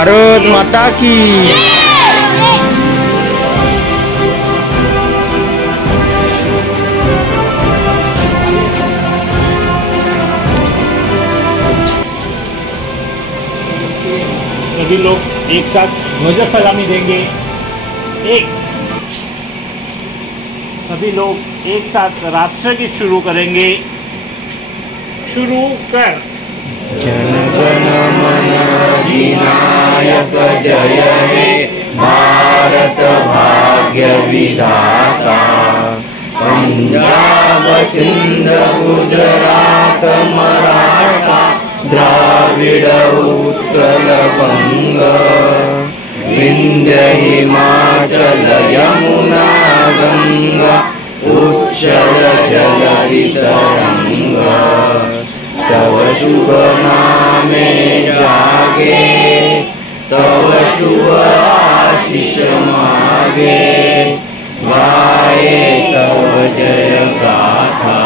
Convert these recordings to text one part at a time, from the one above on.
भारत माता की। सभी लोग एक साथ ध्वज सलामी देंगे। सभी लोग एक साथ राष्ट्रगीत शुरू करेंगे। शुरू कर। जन गण मन अधिनायक जय हे भारत भाग्य विधाता। पंजाब सिंध गुजरात मराठा द्राविड उत्कल बंग विंध्य हिमाचल यमुना गंगा उच्चल जलधि तरंगा। तव शुभ नामे जागे तव शुभ आशीष मागे। गाये तव जय गाथा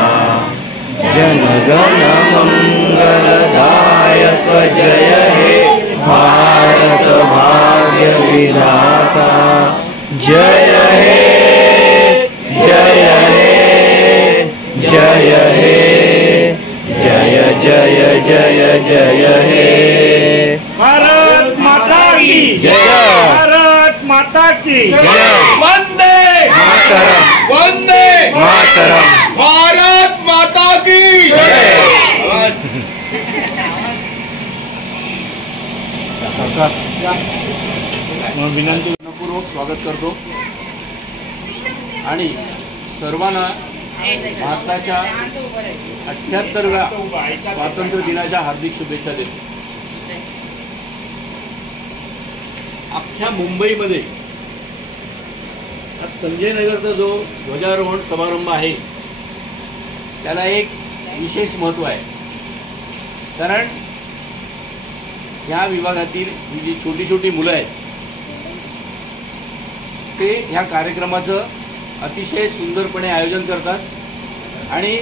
जन गण मंगलदायक जय हे भारत भाग्य विधाता। जय हे जय हे जय हे जय जय जय जय हे। भारत माता की जय। भारत माता की जय। वंदे मातरम वंदे मातरम। भारत माता की जय। विनंतीपूर्वक स्वागत करतो आणि सर्वांना भारताच्या 78व्या स्वातंत्र्य दिनाच्या हार्दिक शुभेच्छा देतो। अख्ख्या मुंबईमध्ये संजय नगरचा जो ध्वजारोहण समारंभ आहे त्याला एक विशेष महत्त्व आहे, कारण या विभागातील ही जी छोटी छोटी मुलं आहेत ते ह्या कार्यक्रमाचं अतिशय सुंदरपणे आयोजन करतात आणि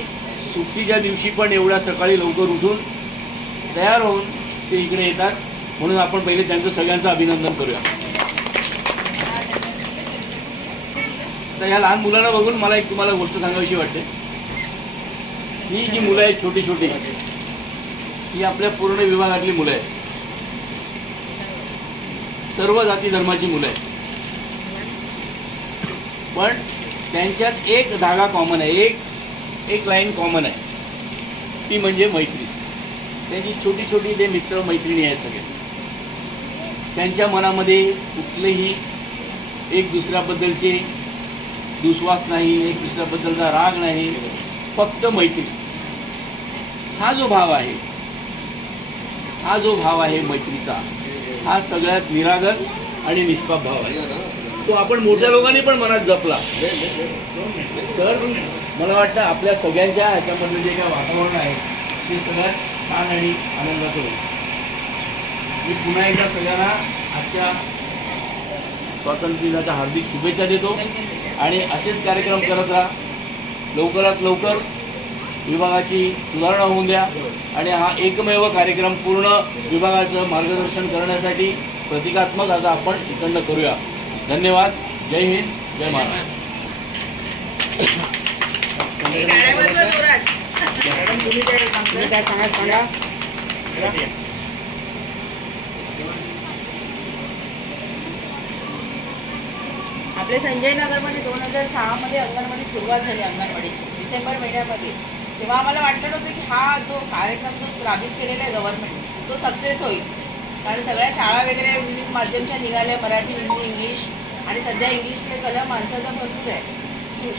सुट्टीच्या दिवशी पण एवढ्या सकाळी लवकर उठून तयार होऊन ते इकडे येतात, म्हणून आपण पहिले त्यांचं सगळ्यांचं अभिनंदन करूया। तर या लहान मुलांना बघून मला एक तुम्हाला गोष्ट सांगावीशी वाटते। ही जी मुलं आहेत छोटी छोटी ही आपल्या पूर्ण विभागातली मुलं आहेत, सर्व जाती धर्माची मुलं आहेत, पण त्यांच्यात एक धागा कॉमन आहे, एक लाईन कॉमन आहे, ती म्हणजे मैत्री। त्यांची छोटी छोटी ते मित्र मैत्रिणी आहेत सगळे, त्यांच्या मनामध्ये कुठलेही एक दुसऱ्याबद्दलचे दुस्वास नाही, एक दुसऱ्याबद्दलचा राग नाही, फक्त मैत्री। हा जो भाव आहे मैत्रीचा, हा सगळ्यात निरागस आणि निष्पाप भाव आहे। तो आपण मोठ्या लोकांनी पण मनात जपला तर मला वाटतं आपल्या सगळ्यांच्या ह्याच्यामधलं जे काय वातावरण आहे ते सगळ्यात छान आणि आनंदाचं होईल। मी पुन्हा एकदा सगळ्यांना आजच्या स्वातंत्र्य दिनाच्या हार्दिक शुभेच्छा देतो आणि असेच कार्यक्रम करत राहा। लवकरात लवकर विभागाची सुधारणा होऊन द्या आणि हा एकमेव कार्यक्रम पूर्ण विभागाचं मार्गदर्शन करण्यासाठी प्रतिकात्मक आता आपण इकडनं करूया। धन्यवाद। जय हिंद, जय महाराष्ट्र। आपल्या संजय नगरमध्ये 2006 मध्ये अंगणवाडी सुरुवात झाली, अंगणवाडीची डिसेंबर महिन्यामध्ये। तेव्हा आम्हाला वाटलं नव्हतं की हा जो कार्यक्रम जो राबीत केलेला आहे गव्हर्नमेंट तो सक्सेस होईल, कारण सगळ्या शाळा वगैरे विविध माध्यमच्या निघाल्या, मराठी, हिंदी, इंग्लिश आणि सध्या इंग्लिशकडे कला माणसाचा भरपूर आहे।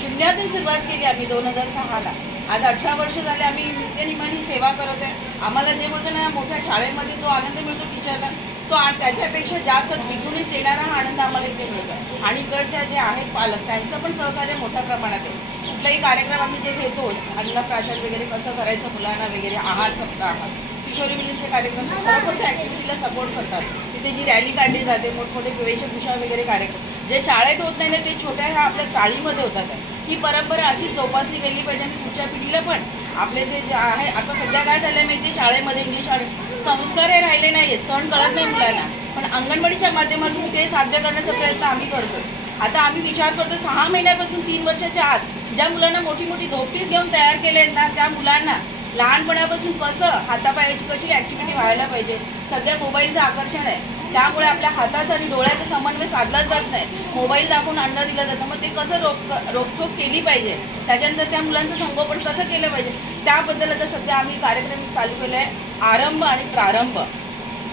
शून्यातून सुरुवात केली आम्ही 2006ला। आज 18 वर्ष झाले आम्ही नित्यनियमाने सेवा करत आहे। आम्हाला जे बोलतो ना मोठ्या शाळेमध्ये जो आनंद मिळतो टीचरला, तो त्याच्यापेक्षा जास्त द्विगुणित देणारा हा आनंद आम्हाला इथे मिळतो। आणि इकडच्या जे आहेत पालक त्यांचं पण सहकार्य मोठ्या प्रमाणात आहे। कुठलाही कार्यक्रम आम्ही जे घेतो, अन्नप्राशन वगैरे कसं करायचं मुलांना वगैरे, आहार सप्ताह, किशोरी मुलींचे कार्यक्रम खरोखर त्या ॲक्टिव्हिटीला सपोर्ट करतात। तिथे जी रॅली काढली जाते, मोठमोठे वेशभूषा वगैरे कार्यक्रम जे शाळेत होत नाही ना ते छोट्या ह्या आपल्या चाळीमध्ये होतात। ही परंपरा अशीच जोपासली गेली पाहिजे आणि पुढच्या पिढीला पण आपले जे आहे। आता सध्या काय झालं माहिती, शाळेमध्ये इंग्लिश आणि संस्कार हे राहिले नाहीत, सण कळत नाही मुलांना। पण अंगणवाडीच्या माध्यमातून ते साध्य करण्याचा प्रयत्न आम्ही करतोय. आता आम्ही विचार करतो 6 महिन्यापासून 3 वर्षाच्या आत ज्या मुलांना मोठी मोठी धोपटीच घेऊन तयार केले ना, त्या मुलांना लहानपणापासून कसं हातापायाची कशी ॲक्टिव्हिटी व्हायला पाहिजे. सध्या मोबाईलचं आकर्षण आहे, त्यामुळे आपल्या हाताचा आणि डोळ्याचा समन्वय साधलाच जात नाही. मोबाईल दाखवून अन्न दिलं जातं, मग ते कसं रोखोक केली पाहिजे, त्याच्यानंतर त्या मुलांचं संगोपन कसं केलं पाहिजे, त्याबद्दल आता सध्या आम्ही कार्यक्रम चालू केला आहे, आरंभ आणि प्रारंभ.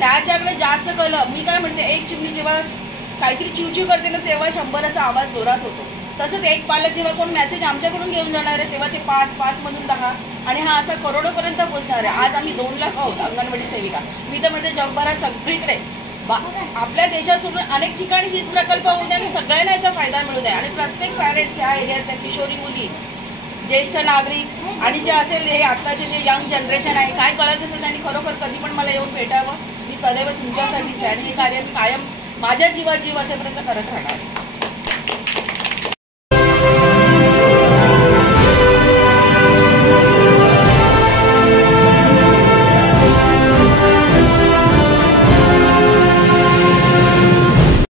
त्याच्याकडे जास्त कल. मी काय म्हणते, एक चिमणी जेव्हा काहीतरी चिवचिव करते ना, तेव्हा 100चा आवाज जोरात होतो. तसंच एक पालक जेव्हा कोण मेसेज आमच्याकडून घेऊन जाणार आहे, तेव्हा ते 5 मधून 10 आणि हा असा करोडोपर्यंत पोहोचणार आहे. आज आम्ही 2 लाख आहोत अंगणवाडी सेविका. मी तर म्हणजे जगभरात सगळीकडे आपल्या देशासोबत अनेक ठिकाणी हीच प्रकल्प होऊ दे आणि सगळ्यांना याचा फायदा मिळू द्या. आणि प्रत्येक पॅरेंट्स ह्या एरियातल्या किशोरी मुली, ज्येष्ठ नागरिक आणि जे असेल हे आत्ताचे जे यंग जनरेशन आहे, काय कळत असेल त्यांनी खरोखर कधी पण मला येऊन भेटावं. मी सदैव तुमच्यासाठीच आहे आणि हे कार्य मी कायम माझ्या जीवात जीव असेपर्यंत करत राहणार.